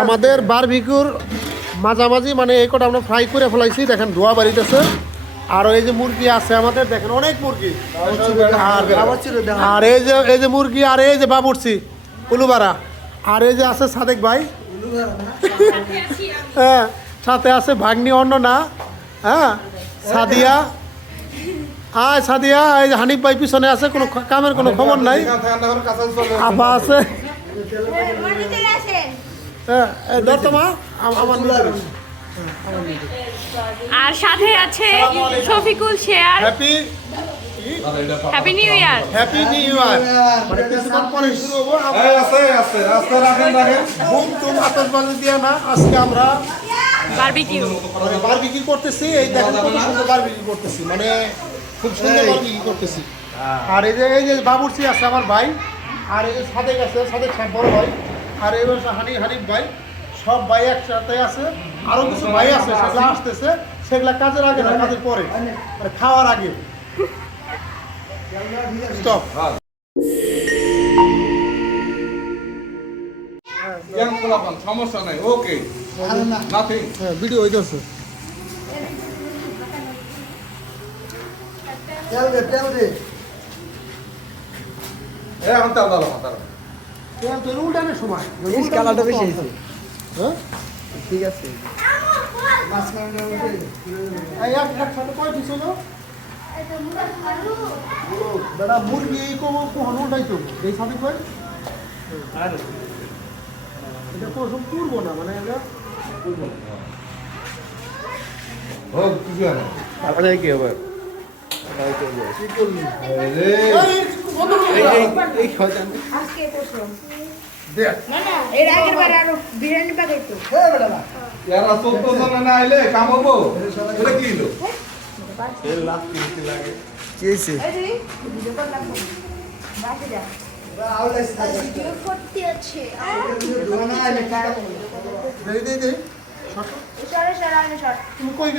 আমাদের বারবিকুর মাঝামাঝি মানে এই কটা আমরা ফ্রাই করে ফেলাইছি। দেখেন ধোয়া বাড়িতেছে। আর এই যে মুরগি আছে আমাদের দেখেন অনেক মুরগি। আর এই যে এই যে মুরগি আর এই যে বাবুরছি উলুবারা। আর এই যে আছে সাদেক ভাই। হ্যাঁ সাথে আছে ভাগ্নি অন্য না হ্যাঁ সাদিয়া। আয় সাদিয়া এই যে হানিফ ভাই পিছনে আছে কোনো কামের কোনো খবর নাই। আপা আছে। আর সাথে আছে Shafikul share. Happy happy new year. Happy new year. মানে কিছুক্ষণ পরে শুরু হব ঘুম টুম আতসবাজি দিয়ে না আজকে আমরা বারবিকিউ। বারবিকি করতেছি এই দেখেন কত সুন্দর বারবিকি করতেছি মানে খুব সুন্দর করতেছি। আর এই যে এই যে বাবুর্চি আছে আমার ভাই আর এই যে সাদেক আছে সাদেক সাহেব বড় ভাই। আর এই হচ্ছে হানি হানিফ ভাই। সব ভাই একসাথে আছে। আরও কিছু ভাই আছে সেগুলো আসতেছে। সেগুলা কাজের আগে না কাজের পরে। মানে খাওয়ার আগে। স্টপ সমস্যা নাই ওকে নাথিং হ্যাঁ ভিডিও হইতেছে। তেল সময়। কালারটা বেশি হ্যাঁ? ঠিক আছে। দাদা মুরগি এই কম কখন উল্টাই এই সাথে কয়? এটা প্রথম তুলবো না মানে এটা হোক কি হবে? কি করলি? রে এই, বন্ধ করে দাও। এই খজান আজকে প্রথম দেখ না না এর আগের বার আরও বিরিয়ানি পাকাইতো এরা চোদ্দ জনে না আইলে কামাবো এটা কি হলো কি হয়েছে এই যে ভিডিও করলাম বাসে যা ভিডিও করতে আছে দেই দেই দেই সরে সরে আমি সর তুমি কই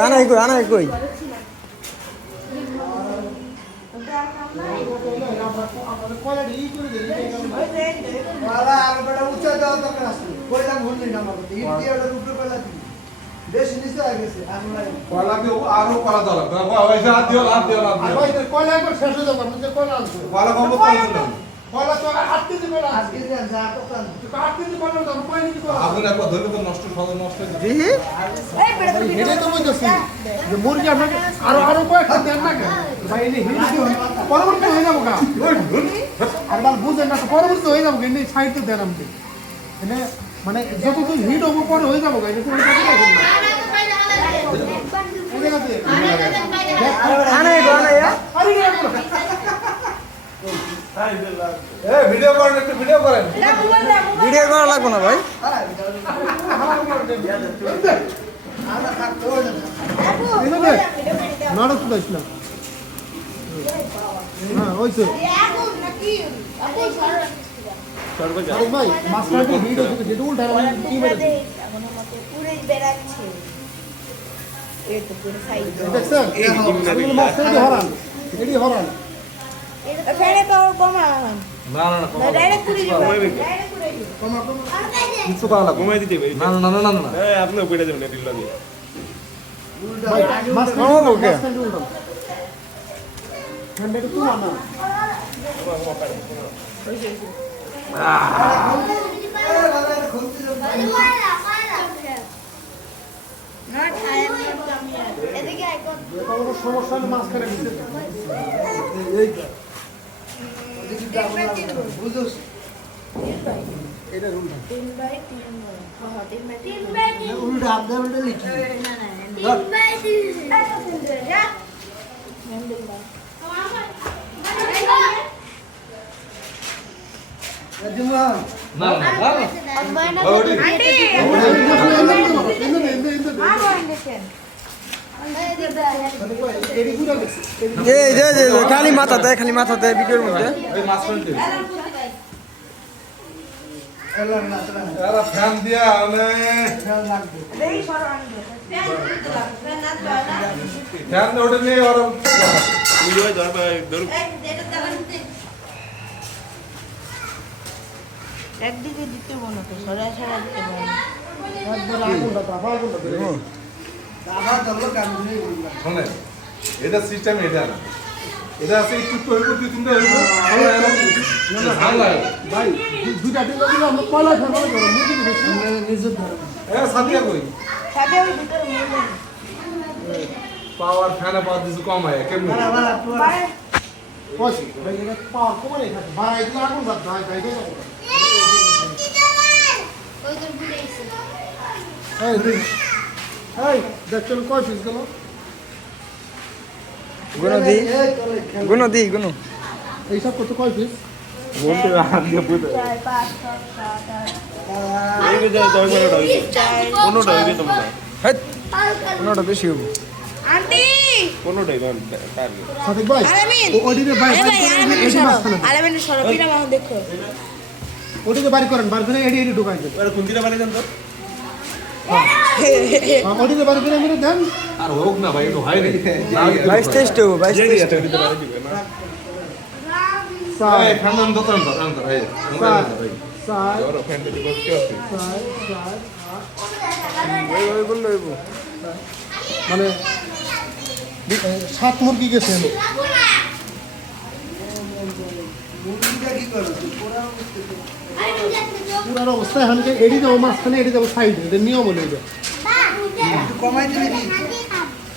আনাই কই আনাই কই আমাদের কোয়ালিটি ই করে দেই কলা দিয়ে আরও কলা দরকার কলা হয়ে কলা হয়ে মুরগি আপনাকে আরও আরও কয়েকটা দেন না পরবর্তী হয়ে যাব আর বুঝেন না তো পরবর্তী হয়ে যাব কিন্তু সাইড তো দেন আমাকে মানে যতদিন হিট হব পরে হয়ে যাব আরে ভিডিও করেন একটু ভিডিও করেন। ভিডিও করা লাগবে না ভাই? এই যে দেখ, নাটক তো দিস না হ্যাঁ ভাই মাছটা হিট হচ্ছে যেটা উল্টা কি বেড়েছে দেখছেন? এগুলো মাছ এটি হরান এটি হরান না না না ডাইরেক্ট করে দিও ডাইরেক্ট করে দিও কিছু করা লাগবে কমাই দিতে পারি না না না না না হ্যাঁ আপনি উপরে দেবেন এটা লাগে? ঠান্ডা না সমস্যা হলে মাছ কেটে দিতে এটা উল্টা তিন বাই তিন হ্যাঁ তিন বাই তিন বাই তিন উল্টা আপনি উল্টা লিখি না না তিন বাই তিন যা না না না ওডি আন্টি এই যে যে খালি মাথাতে খালি মাথাতে ভিডিওর মধ্যে। একদিকে দিতে মনে তো সরা সরা দিতে শোনেন এটা সিস্টেম এটা না এটা আছে একটু তো হইব দুই তিনটা হইব ভালো এলো ভালো ভাই দু- দুইটা টিলা দিলে আমরা কয়লা খাব নিজের ধরে এ সাদিয়া কই ওই ভিতরে মনে পাওয়ার ফ্যানে পাওয়ার দিছে কম হয় কেমন কইছি ভাই এটা পাওয়ার কমে থাকে ভাই এগুলো আগুন বাদ ভাই ভাই ভাই এই রে এই দেখছেন কয় পিস গেল? গুনো দি। গুনো দি গুনো। এইসব কত কয় পিস বলতে হাত দিয়ে বুঝে চার পাঁচ ছয় সাত আট। চার হেট কোনোটা বেশি হব। সাদিক ভাই? আলামিন! ভাই মাহ দেখো। ওদিকে বাড়ি করেন বাড়ি করে এডি এডি ঢুকাই দেন। ওদিকে বাড়ি করে মেরে দেন। আর হোক না ভাই হয় নাই বাইশ তেইশটা হব বাইশ তেইশটা চার এই ফ্যান আন দতন ধর আন ধর এই চার চার ওর ফ্যান দিতে বসতে আছে চার চার ওইগুলো হইব মানে বি- এ, সাত মুরগি গেছে পুরার অবস্থা এখন এডি যাব মাঝখানে এডি যাব সাইডে এটা নিয়ম হলো এটা কমাই দিলে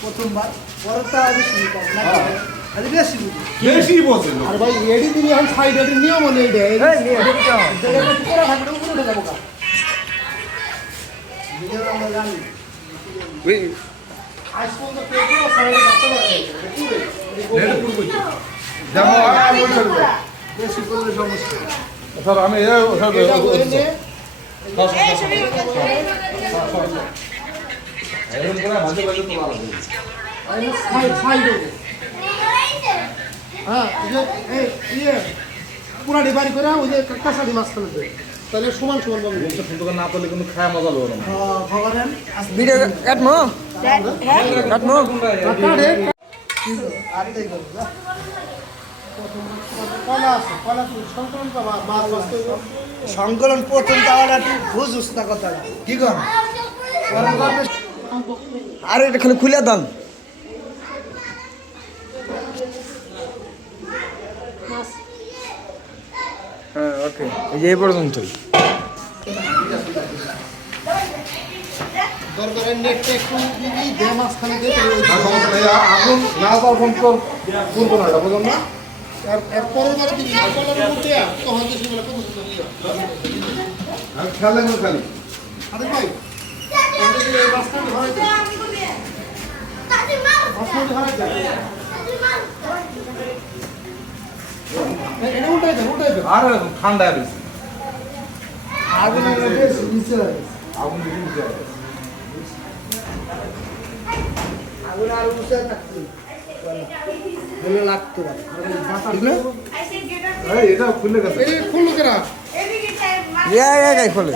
প্রথমবার পরে আগে শুরু কম বসে আর ভাই এডি দিবি এখন সাইডে এটা নিয়ম হলো এটা আজ পর্যন্ত কেউ সাইডে রাখতে পারে নাই। এটা পুরো। নেট পুরো কইছে যেমন আমি বলব স্যার আমি করে হ্যাঁ ইয়ে পুরা ডিবারি করে ওই যে কাঁচাটি মাঝখানে দেয় তাহলে সমান সমান পাবে কিন্তু না করলে কিন্তু খায় মজা লাগবে না। খবরেন ভিডিও কাটমো কাটমো কাটে আরেকটাই করব যা। কলা আছে সংকলন প্রথম বুঝুস না কথাটা কি কর আর এটা খালি খুলে দেন হ্যাঁ ওকে। এই যে এই পর্যন্তই দরকারে নেটটা একটু দিবি দে মাঝখানে দিয়ে তাহলে ওই- না সমস্যা নেই। আগুন না পুরবো না? আর আর পরের বার দিবি? কলার মধ্যে তখন তো সেগুলো কত সুন্দর। আমি খেয়াল রাখব খালি। আরে ভাই আমাদের যে এই মাঝখানে ধরাই দে মাঝখানে ধরাই দে এ- এটা উল্টাই দে উল্টাই দে আর ঠান্ডা রয়েছে আগুনের বেশি আগুন উঠে আগুন আর উঁচে থাকতো হলে লাগতো। না ঠিক না এটা খুলে গেছে। এই খুললো কেনা ইয়া ইয়া গাই খোলে।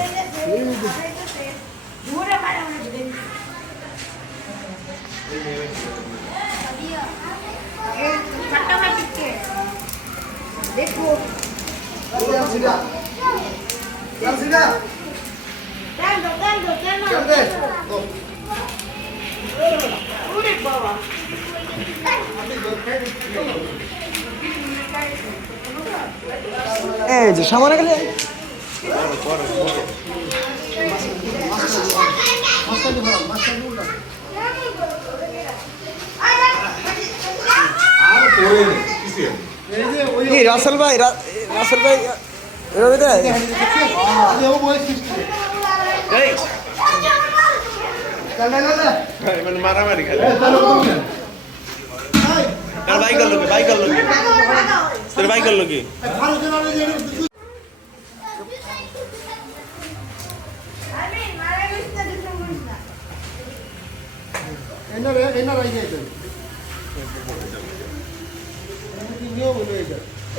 দেখো জানসিরা জানসিরা কেন কেন কেন কেন দে উড়ে বাবা এই যে সামনে গেলে এই যে ওই কি রাসেল ভাই রাসেল ভাই এভাবে দেয়? এই। ও আর বাইক করল কি বাইক করল কি তোর বাইক করল কি এই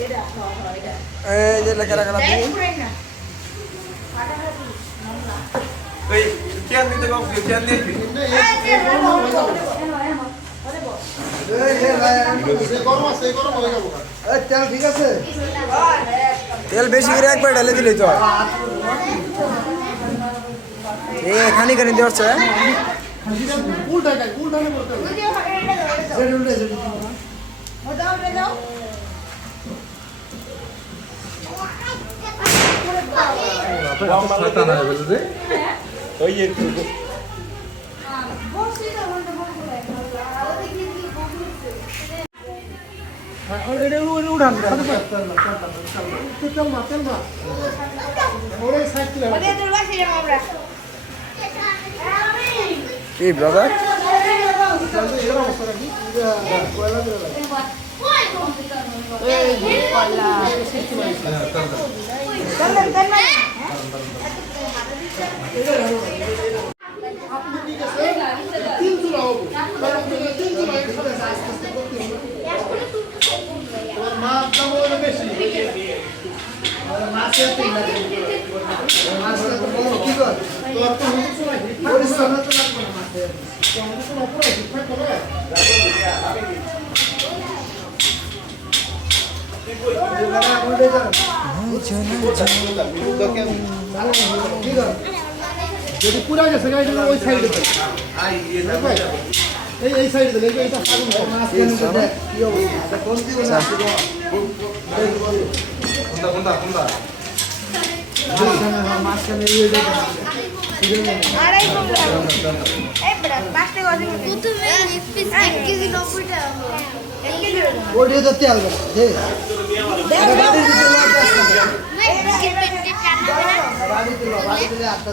যে দিতে হ্যাঁ হ্যাঁ লেখা রাখা দেখ পুরে না ফাটাফাটি মামলা এই চেয়ার নিতে কম চেয়ার নিয়ে এই এই, এই, ভাই, গরম আছে এই গরম হয়ে যাব এই, তেল বেশি করে একবার ঢেলে দিলেই তো হয়। এ খানি খানি দেওয়া হচ্ছে উল্টা খাই উল্টা খাই বলতে হবে। যেটা উল্টে যেটা শয়তান হয়ে গেল যে ওই যে তুলে কি ব্রাদার তিন চুলা হব তিন চুলা একসাথে আস্তে আস্তে করতে হবে তোমার মাছ দাম হলো বেশি মাছের তেল লাগে মাছটা তো বড় কি কর তোর তো হুঁচু চুলা হিট পরিশ্রম তো লাগবে না মাছের হুঁচু চুলা পুরো হিট থাকতে হবে উল্টে যাবে কি কর যদি পুরা গেছে গাড়ি ওই সাইডে এই এই সাইডে দিলে এইটা সাগুন মাছ কেন কি অবস্থা কোন দিব না কোনটা কোনটা কোনটা তেল এটা বাড়িতে বাড়িতে আটটা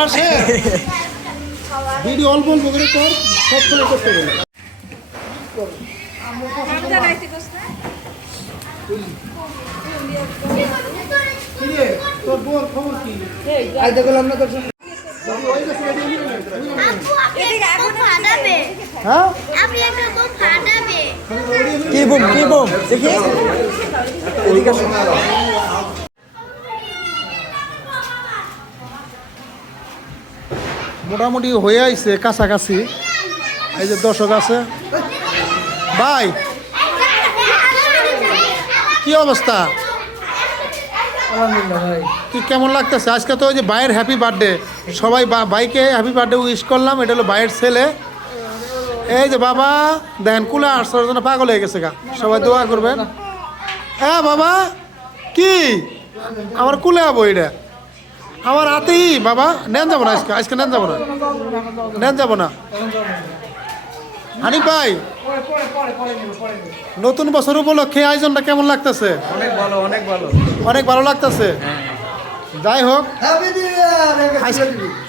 করার শেষ ভিডিও অল্প অল্প করে কর সব সময় করতে গেলে তোর বউর খবর কি? আই দেখলাম হয়ে? কি বুম কি বুম? দেখি। এদিকে মোটামুটি হয়ে আইছে কাছাকাছি। এই যে দর্শক আছে। ভাই কি অবস্থা? কি কেমন লাগতেছে? আজকে তো ওই যে ভাইয়ের হ্যাপি বার্থডে সবাই বা- ভাইকে হ্যাপি বার্থডে উইশ করলাম এটা হলো ভাইয়ের ছেলে। এই যে বাবা দেখেন কুলে আটশোর জন্য পাগল হয়ে গেছে গা। সবাই দোয়া করবেন। হ্যাঁ বাবা কি? আমার কুলে আবো এটা। আমার হাতেই বাবা নেন যাব না আজকে আজকে নেন যাব না। নেন যাব না। হানিফ ভাই নতুন বছর উপলক্ষে আয়োজনটা কেমন লাগতেছে? অনেক ভালো অনেক ভালো। অনেক ভালো লাগতেছে। যাই হোক। হ্যাপি নিউ ইয়ার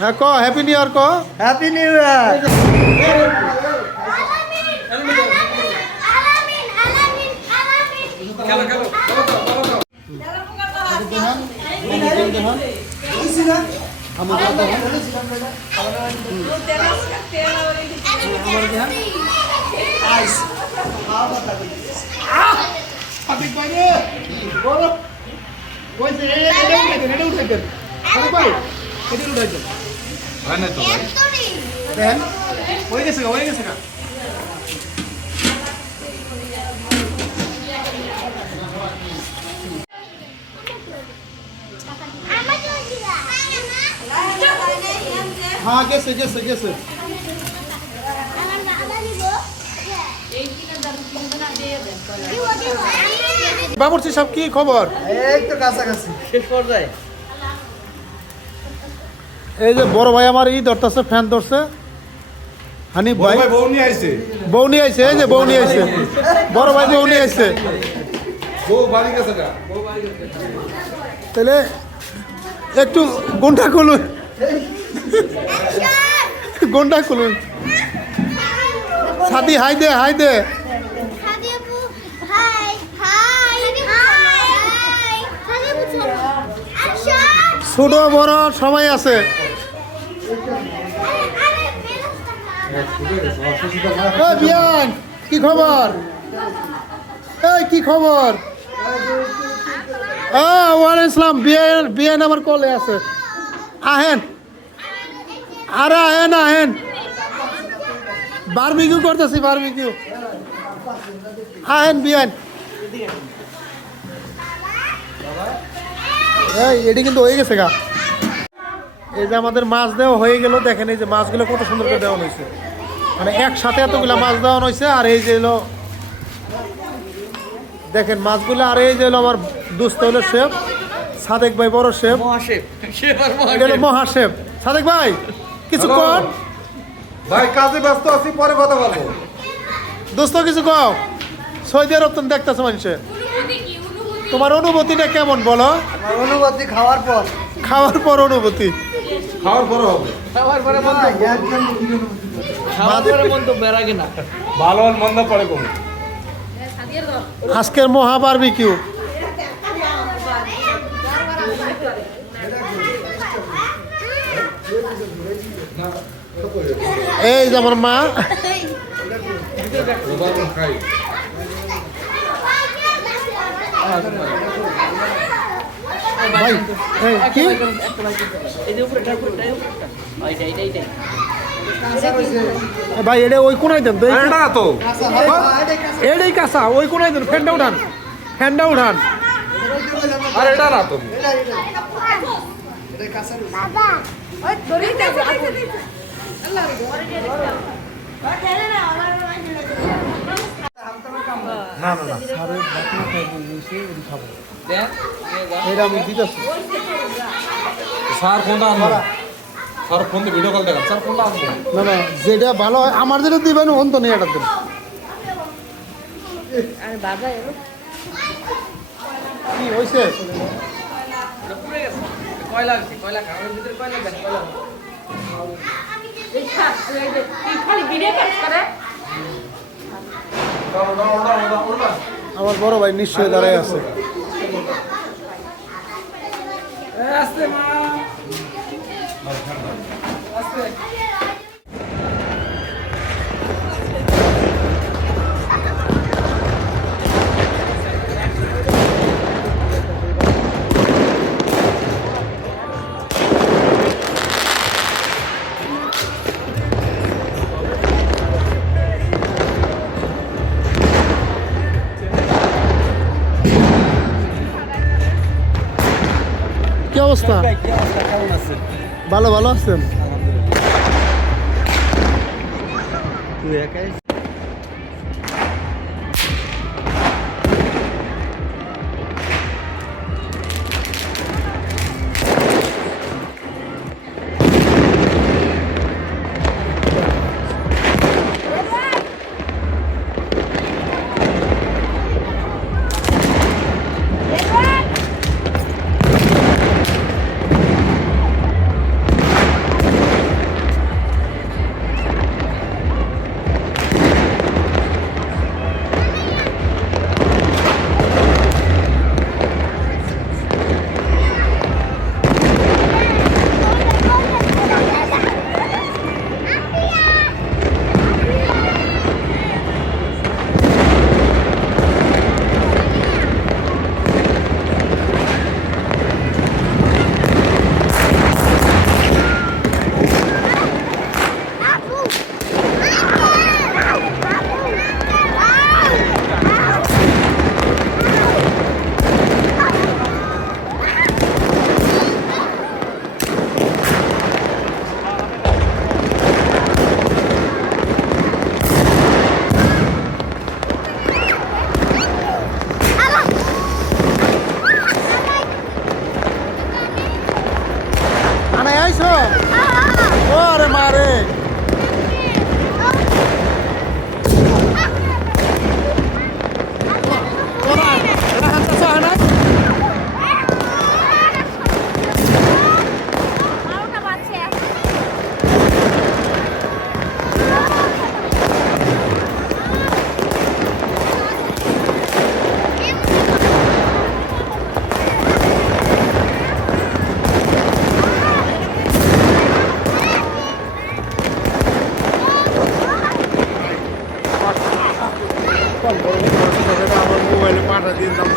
হ্যাঁ ক হ্যাপি নিউ ইয়ার ক। হ্যাপি নিউ ইয়ার আলামিন আলামিন আলামিন হয় না তো ভাই এন্তরি দেন হয়ে গেছে গা, হয়ে গেছে গা। আমার জন্য হ্যাঁ গেছে গেছে গেছে। বাবুর্চি সব কি খবর? এই কাছাকাছি। শেষ পর্যায়ে। এই যে বড় ভাই আমার ই ধরতেছে ফ্যান ধরছে। বড় ভাই। ভাই বউ নিয়ে আইছে। বউ নিয়ে আইছে এই যে বউ নিয়ে আইছে। বড় ভাই বউ নিয়ে আইছে। তাহলে একটু গুন্ডা খুলুন গুন্ডা খুলুন সাদি, হাই দে হাই দে। ছোট, বড় সবাই আছে। বিয়ান, কি খবর? এই, কি খবর? ওয়ালাইকুম ইসলাম বিয়ান বিয়ান আমার কলে আছে। আহেন। আরে আহেন আহেন বারবিকিউ করতেছি বারবিকিউ আহেন বিয়ান। এটি কিন্তু হয়ে গেছে গা। এই যে আমাদের মাছ দেওয়া হয়ে গেল দেখেন এই যে মাছগুলো কত সুন্দর করে দেওয়া হয়েছে। মানে একসাথে এতগুলো মাছ দেওয়া হয়েছে আর এই যে হলো দেখেন মাছগুলো আর এই যে হলো আমার দুস্থ হলো শেফ সাদেক ভাই বড় শেফ। মহাশেপ শেফ আর মহাশেফ। সাদেক ভাই! কিছু Hello. কর ভাই কাজে ব্যস্ত আছি পরে কথা বলব। দোস্ত কিছু কও? সৌদি আরব তুমি দেখতেছো মানুষে। তোমার অনুভূতিটা কেমন বলো? অনুভূতি খাওয়ার পর। খাওয়ার পর অনুভূতি। খাওয়ার পরে হবে। খাওয়ার পরে? খাওয়ার পরে মন তো বেরাগে না। ভালো আর মন্দ পরে কমে আজকের মহাবারবিকিউ। এই যে আমার মা। ভাই এই কি? এই যে উপরে ঠাকুর এটাই এইটা এইটা এইটা এ ভাই এটা ওই কোনায় দেন তো এই- এটা এটাই কাঁচা ওই কোনায় দেন ফ্যানটা উঠান ফ্যানটা উঠান। আর এটা না না না না স্যারের বাকি খাইবো এসে খাব। এটা আমি দিতেছি স্যার, ফোনটা আনব স্যার ফোন ভিডিও কল দেখান স্যার, ফোনটা আনব না না যেটা ভালো হয় আমার যেটা দিবেন অন তো নিয়ে এটা গেছে কয়লা কয়লা কয়লা কয়লা আমার বড় ভাই নিশ্চয়ই দাঁড়ায় আছে। আস্তে মা। আস্তে। অবস্থা? ভালো ভালো আছেন? তুই একাই দিন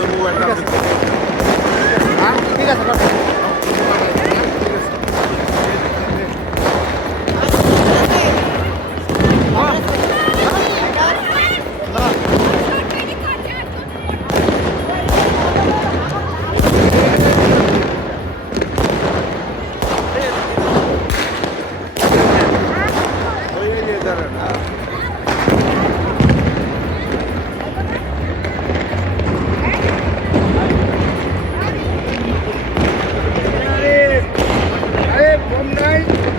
night.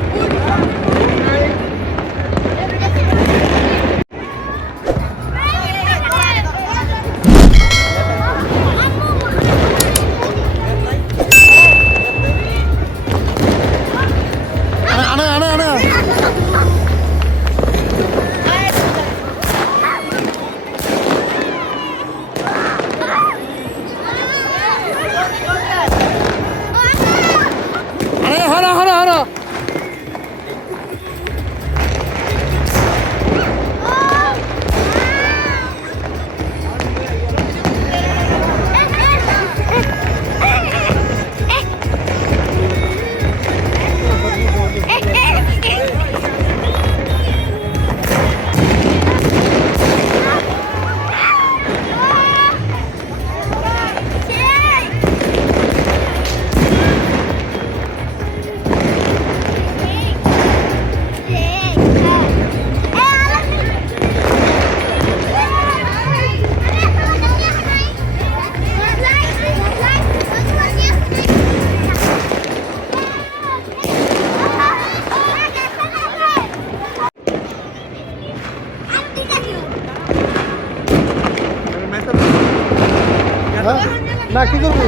না কি করব?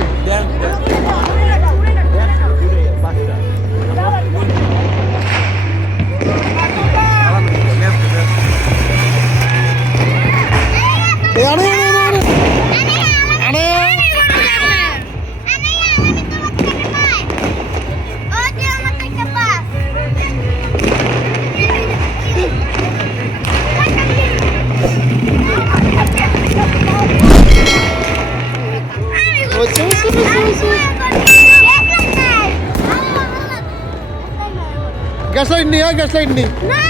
গ্যাস লাইট নি গ্যাস লাইট নি না